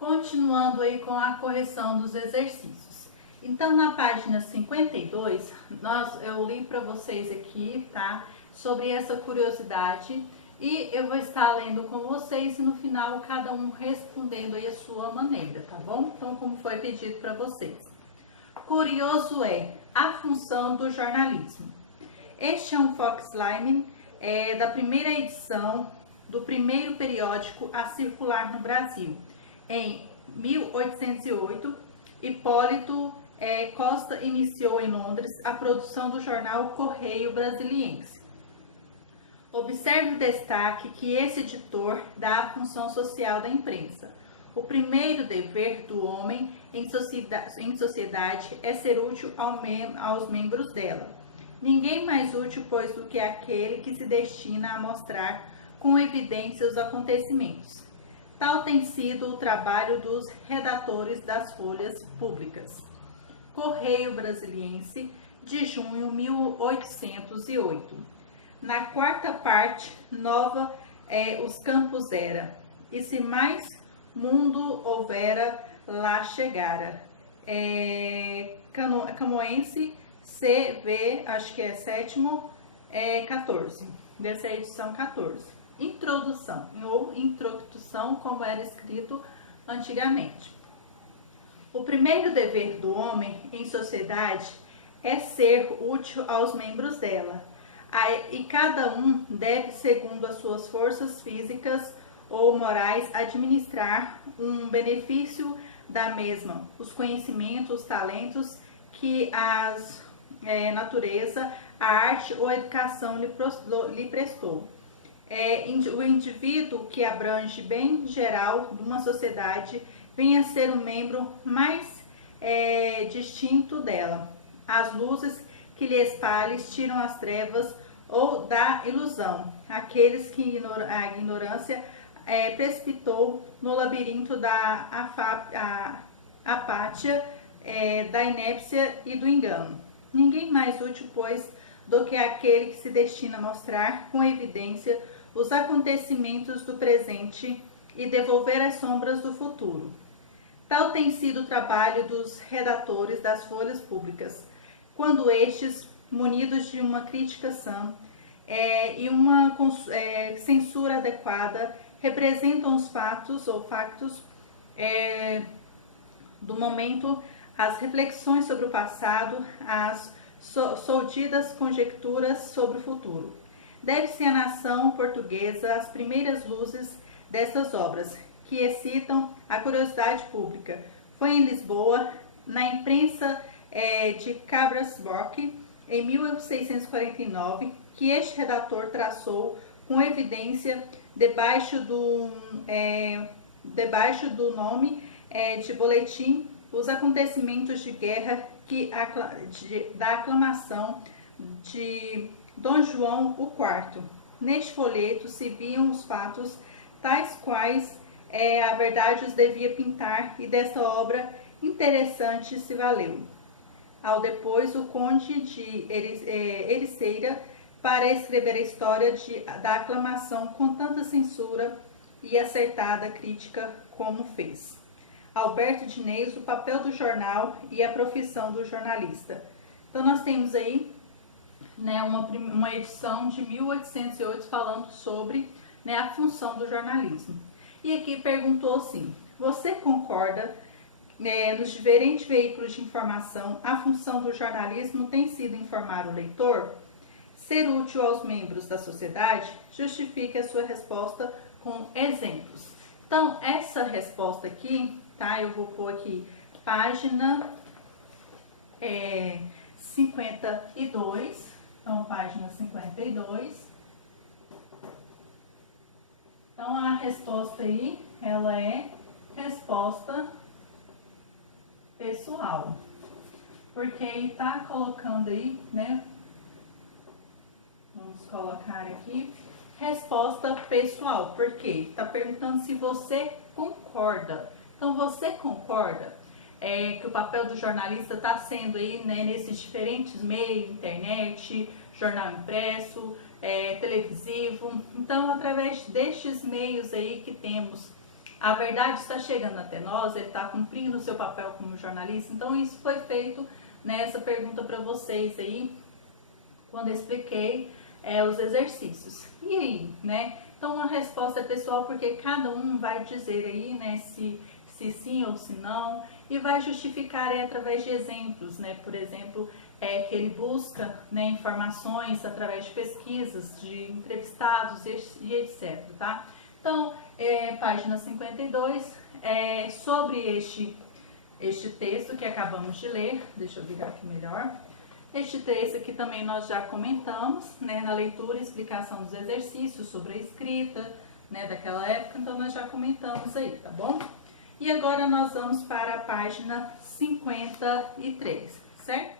Continuando aí com a correção dos exercícios. Então, na página 52, eu li para vocês aqui, tá? Sobre essa curiosidade e eu vou estar lendo com vocês e no final cada um respondendo aí a sua maneira, tá bom? Então, como foi pedido para vocês. Curioso é a função do jornalismo. Este é um Foxline da primeira edição do primeiro periódico a circular no Brasil. Em 1808, Hipólito Costa iniciou em Londres a produção do jornal Correio Brasiliense. Observe o destaque que esse editor dá à função social da imprensa. O primeiro dever do homem em sociedade é ser útil aos membros dela. Ninguém mais útil, pois, do que aquele que se destina a mostrar com evidência os acontecimentos. Tal tem sido o trabalho dos redatores das folhas públicas. Correio Brasiliense, de junho 1808. Na quarta parte, nova os campos era, e se mais mundo houvera, lá chegara. Camoense, CV, acho que é sétimo, 14, dessa é a edição 14. Introdução, ou introdução, como era escrito antigamente. O primeiro dever do homem em sociedade é ser útil aos membros dela, e cada um deve, segundo as suas forças físicas ou morais, administrar um benefício da mesma, os conhecimentos, os talentos que a natureza, a arte ou a educação lhe prestou. O indivíduo que abrange bem geral de uma sociedade vem a ser o membro mais distinto dela. As luzes que lhe espalhes tiram as trevas ou da ilusão, aqueles que a ignorância precipitou no labirinto da apátia, da inépcia e do engano. Ninguém mais útil, pois, do que aquele que se destina a mostrar com evidência os acontecimentos do presente e devolver as sombras do futuro. Tal tem sido o trabalho dos redatores das folhas públicas, quando estes, munidos de uma crítica sã e uma censura adequada, representam os fatos ou factos do momento, as reflexões sobre o passado, as sordidas conjecturas sobre o futuro. Deve-se à nação portuguesa as primeiras luzes destas obras, que excitam a curiosidade pública. Foi em Lisboa, na imprensa de Cabrasbock, em 1649, que este redator traçou com evidência, debaixo do nome de boletim, os acontecimentos de guerra da aclamação de Dom João IV. Neste folheto se viam os fatos tais quais a verdade os devia pintar, e dessa obra interessante se valeu. Ao depois, o conde de Ericeira, para escrever a história da aclamação com tanta censura e acertada crítica como fez. Alberto Diniz, o papel do jornal e a profissão do jornalista. Então, nós temos aí uma edição de 1808 falando sobre a função do jornalismo. E aqui perguntou assim: você concorda nos diferentes veículos de informação a função do jornalismo tem sido informar o leitor? Ser útil aos membros da sociedade? Justifique a sua resposta com exemplos. Então, essa resposta aqui, tá? Eu vou pôr aqui página 52. Então, página 52. Então, a resposta aí, ela é resposta pessoal. Porque aí tá colocando aí, né? Vamos colocar aqui, resposta pessoal. Por quê? Tá perguntando se você concorda. Então, você concorda que o papel do jornalista está sendo aí, né, nesses diferentes meios, internet, jornal impresso, televisivo. Então, através destes meios aí que temos a verdade está chegando até nós, ele está cumprindo o seu papel como jornalista. Então isso foi feito nessa pergunta para vocês aí, quando eu expliquei os exercícios. E aí, né? Então a resposta é pessoal, porque cada um vai dizer aí, né, se sim ou se não, e vai justificar através de exemplos, né? Por exemplo, que ele busca, né, informações através de pesquisas, de entrevistados e etc, tá? Então, página 52, sobre este texto que acabamos de ler. Deixa eu virar aqui melhor. Este texto aqui também nós já comentamos, né, na leitura e explicação dos exercícios, sobre a escrita, né, daquela época, então nós já comentamos aí, tá bom? E agora nós vamos para a página 53, certo?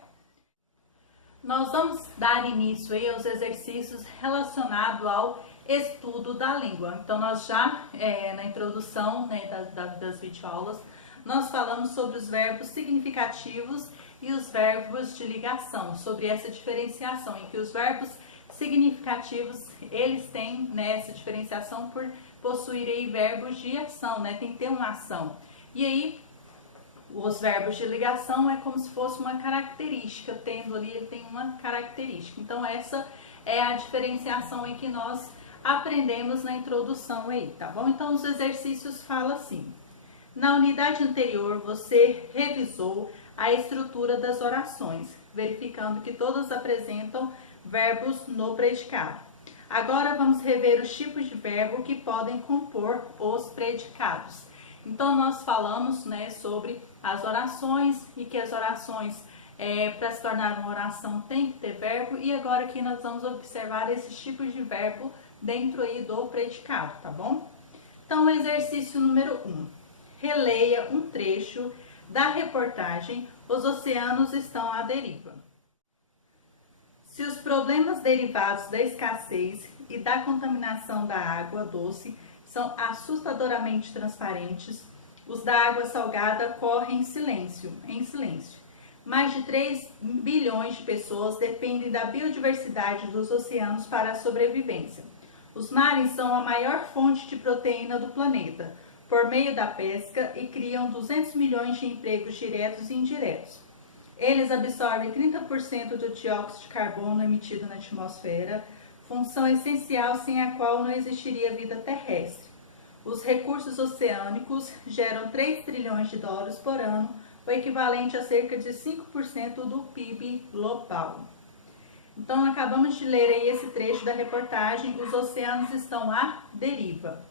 Nós vamos dar início aí aos exercícios relacionados ao estudo da língua. Então nós já, na introdução, né, das videoaulas, nós falamos sobre os verbos significativos e os verbos de ligação, sobre essa diferenciação, em que os verbos significativos, eles têm, né, essa diferenciação por possuir aí verbos de ação, né, tem que ter uma ação. E aí, os verbos de ligação é como se fosse uma característica, tendo ali, ele tem uma característica. Então essa é a diferenciação em que nós aprendemos na introdução aí, tá bom? Então os exercícios falam assim: na unidade anterior você revisou a estrutura das orações, verificando que todas apresentam verbos no predicado. Agora vamos rever os tipos de verbo que podem compor os predicados. Então nós falamos, né, sobre as orações e que as orações, para se tornar uma oração, tem que ter verbo. E agora aqui nós vamos observar esses tipos de verbo dentro aí do predicado, tá bom? Então, exercício número 1. Releia um trecho da reportagem Os Oceanos Estão à Deriva. Se os problemas derivados da escassez e da contaminação da água doce são assustadoramente transparentes, os da água salgada correm em silêncio. Mais de 3 bilhões de pessoas dependem da biodiversidade dos oceanos para a sobrevivência. Os mares são a maior fonte de proteína do planeta, por meio da pesca, e criam 200 milhões de empregos diretos e indiretos. Eles absorvem 30% do dióxido de carbono emitido na atmosfera, função essencial sem a qual não existiria vida terrestre. Os recursos oceânicos geram 3 trilhões de dólares por ano, o equivalente a cerca de 5% do PIB global. Então, acabamos de ler aí esse trecho da reportagem Os Oceanos Estão à Deriva.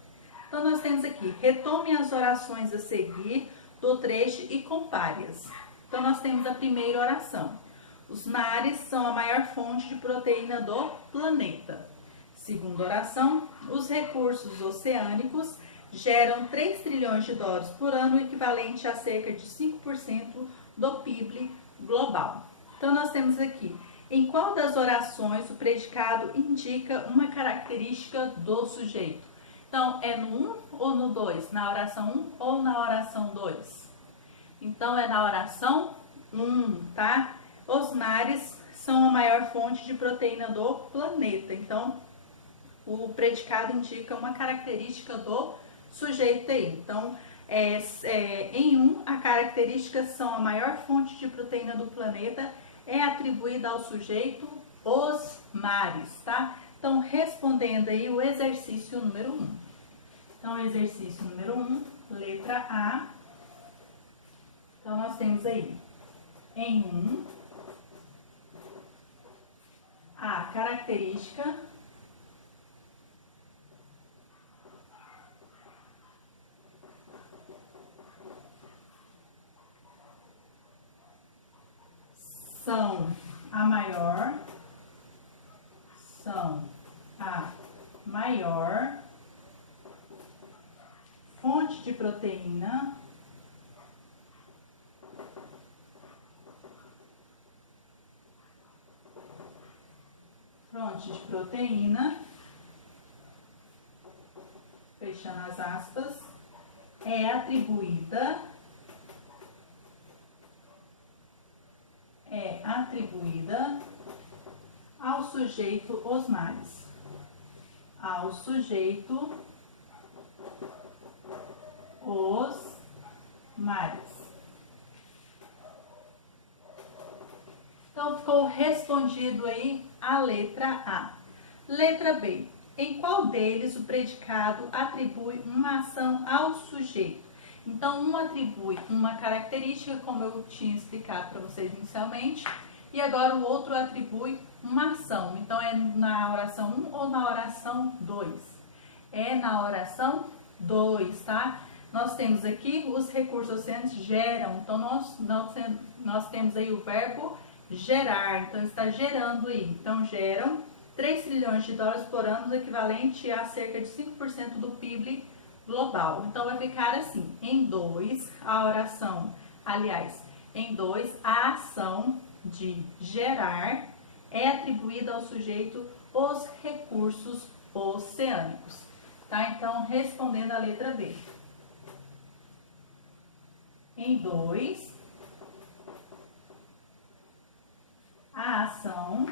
Então, nós temos aqui: retome as orações a seguir do trecho e compare-as. Então, nós temos a primeira oração: os mares são a maior fonte de proteína do planeta. Segunda oração: os recursos oceânicos geram 3 trilhões de dólares por ano, equivalente a cerca de 5% do PIB global. Então, nós temos aqui: em qual das orações o predicado indica uma característica do sujeito? Então, é no 1 ou no 2? Na oração 1 ou na oração 2? Então, é na oração 1, tá? Os mares são a maior fonte de proteína do planeta. Então, o predicado indica uma característica do sujeito aí. Então, em 1, a característica são a maior fonte de proteína do planeta é atribuída ao sujeito os mares, tá? Então, respondendo aí o exercício número 1. Então, exercício número 1, letra A. Então, nós temos aí, em 1, a característica são a maior fonte de proteína fechando as aspas, é atribuída ao sujeito os mares. Ao sujeito mares. Então, ficou respondido aí a letra A. Letra B. Em qual deles o predicado atribui uma ação ao sujeito? Então, um atribui uma característica, como eu tinha explicado para vocês inicialmente, e agora o outro atribui uma ação. Então, é na oração 1 ou na oração 2? É na oração 2, tá? Nós temos aqui os recursos docentes geram. Então, nós temos aí o verbo gerar. Então, está gerando aí. Então, geram 3 trilhões de dólares por ano, equivalente a cerca de 5% do PIB global. Então, vai ficar assim, em 2, a oração, aliás, em 2, a ação de gerar é atribuída ao sujeito os recursos oceânicos. Tá? Então, respondendo a letra B. Em 2, a ação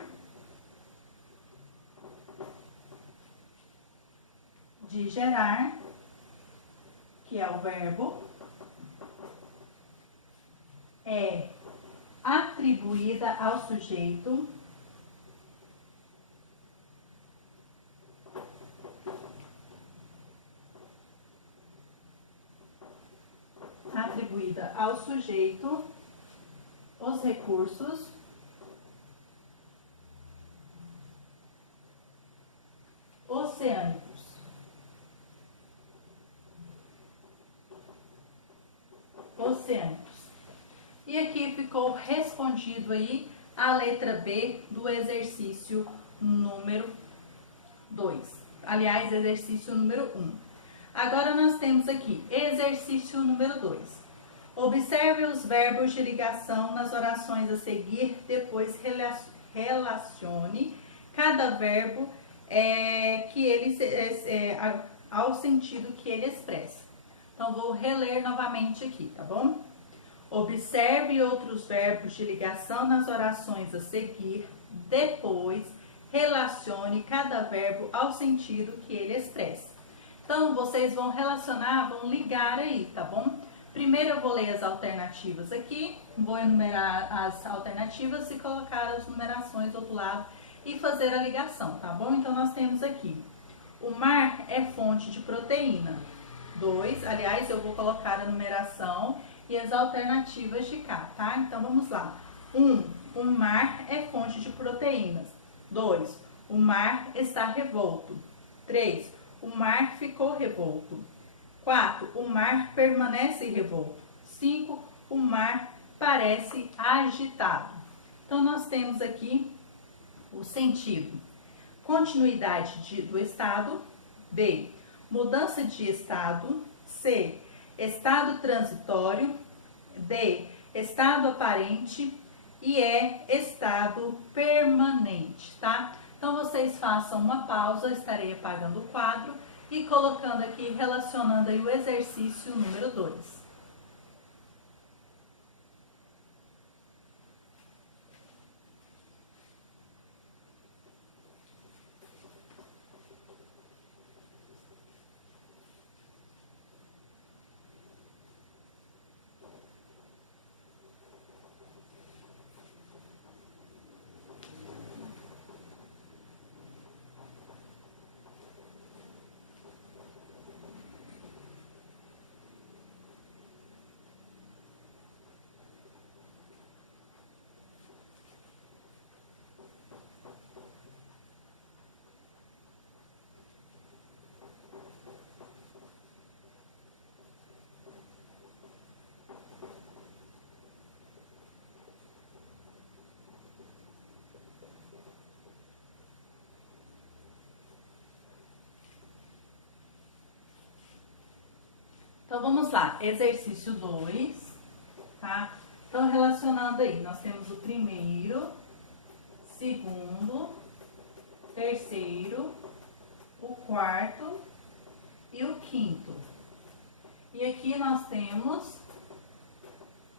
de gerar, que é o verbo, é atribuída ao sujeito os recursos oceânicos. E aqui ficou respondido aí a letra B do exercício número 2. Aliás, exercício número 1. Agora nós temos aqui exercício número 2. Observe os verbos de ligação nas orações a seguir, depois relacione cada verbo ao sentido que ele expressa. Então, vou reler novamente aqui, tá bom? Observe outros verbos de ligação nas orações a seguir, depois relacione cada verbo ao sentido que ele expressa. Então, vocês vão relacionar, vão ligar aí, tá bom? Primeiro eu vou ler as alternativas aqui, vou enumerar as alternativas e colocar as numerações do outro lado e fazer a ligação, tá bom? Então, nós temos aqui, o mar é fonte de proteína. 2, aliás, eu vou colocar a numeração e as alternativas de cá, tá? Então, vamos lá. 1, o mar é fonte de proteínas. 2, o mar está revolto. 3, o mar ficou revolto. 4, o mar permanece revolto. 5, o mar parece agitado. Então, nós temos aqui o sentido. Continuidade do estado. B, mudança de estado. C, estado transitório. D, estado aparente. E E, estado permanente, tá? Então, vocês façam uma pausa, eu estarei apagando o quadro e colocando aqui, relacionando aí o exercício número 2. Então, vamos lá. Exercício 2, tá? Então, relacionando aí, nós temos o primeiro, segundo, terceiro, o quarto e o quinto. E aqui nós temos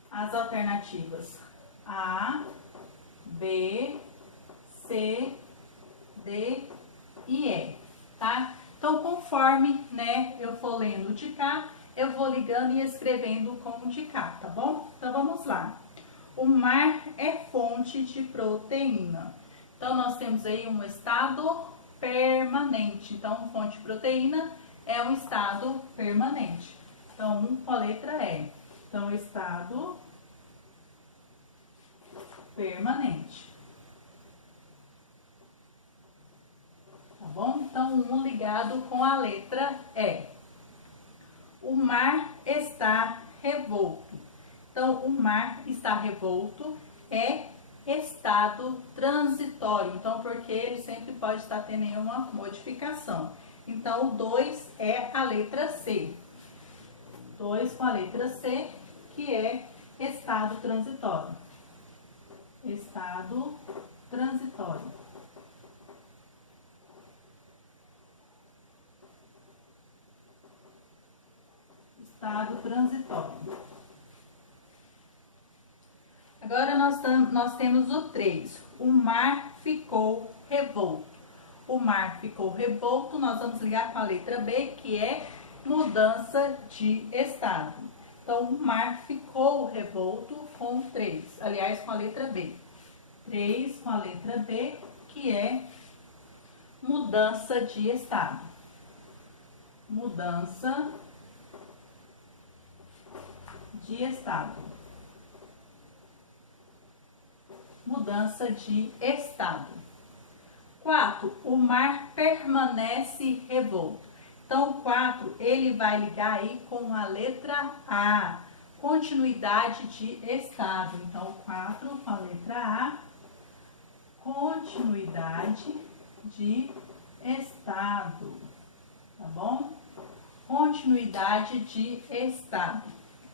as alternativas A, B, C, D e E, tá? Então, conforme, né, eu for lendo de cá, eu vou ligando e escrevendo como de cá, tá bom? Então vamos lá. O mar é fonte de proteína. Então nós temos aí um estado permanente. Então fonte de proteína é um estado permanente. Então com a letra E. Então estado permanente. Tá bom? Então um ligado com a letra E. O mar está revolto. Então, o mar está revolto é estado transitório. Então, porque ele sempre pode estar tendo uma modificação. Então, o 2 é a letra C. 2 com a letra C, que é estado transitório. Estado transitório. Estado transitório. Agora nós temos o 3. O mar ficou revolto. O mar ficou revolto, nós vamos ligar com a letra B, que é mudança de estado. Então, o mar ficou revolto com 3. Aliás, com a letra B. 3 com a letra B, que é mudança de estado. Mudança de estado. Mudança de estado. 4. O mar permanece revolto. Então, 4, ele vai ligar aí com a letra A. Continuidade de estado. Então, 4 com a letra A. Continuidade de estado. Tá bom? Continuidade de estado.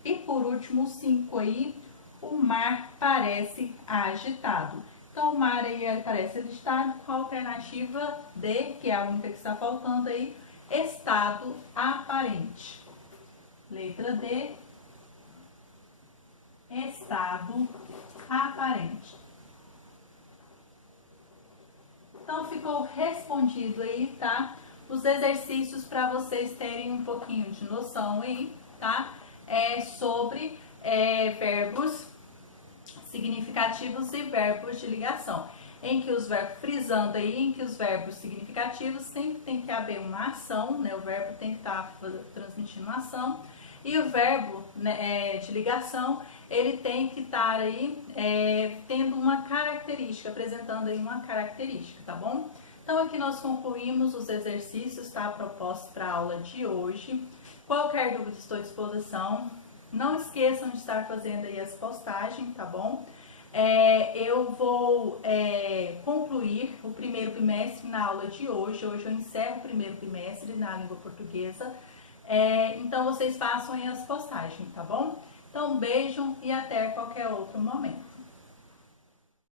E por último, 5 aí. O mar parece agitado. Então, o mar aí ele parece agitado com a alternativa D, que é a única que está faltando aí, estado aparente. Letra D, estado aparente. Então, ficou respondido aí, tá? Os exercícios para vocês terem um pouquinho de noção aí, tá? Sobre verbos significativos e verbos de ligação, em que os verbos, frisando aí, em que os verbos significativos sempre tem que haver uma ação, né? O verbo tem que estar transmitindo uma ação, e o verbo, né, de ligação, ele tem que estar aí tendo uma característica, apresentando aí uma característica, tá bom? Então aqui nós concluímos os exercícios, tá? Propostos para a aula de hoje. Qualquer dúvida, estou à disposição. Não esqueçam de estar fazendo aí as postagens, tá bom? Eu vou concluir o primeiro bimestre na aula de hoje. Hoje eu encerro o primeiro bimestre na língua portuguesa. Então vocês façam aí as postagens, tá bom? Então um beijo e até qualquer outro momento.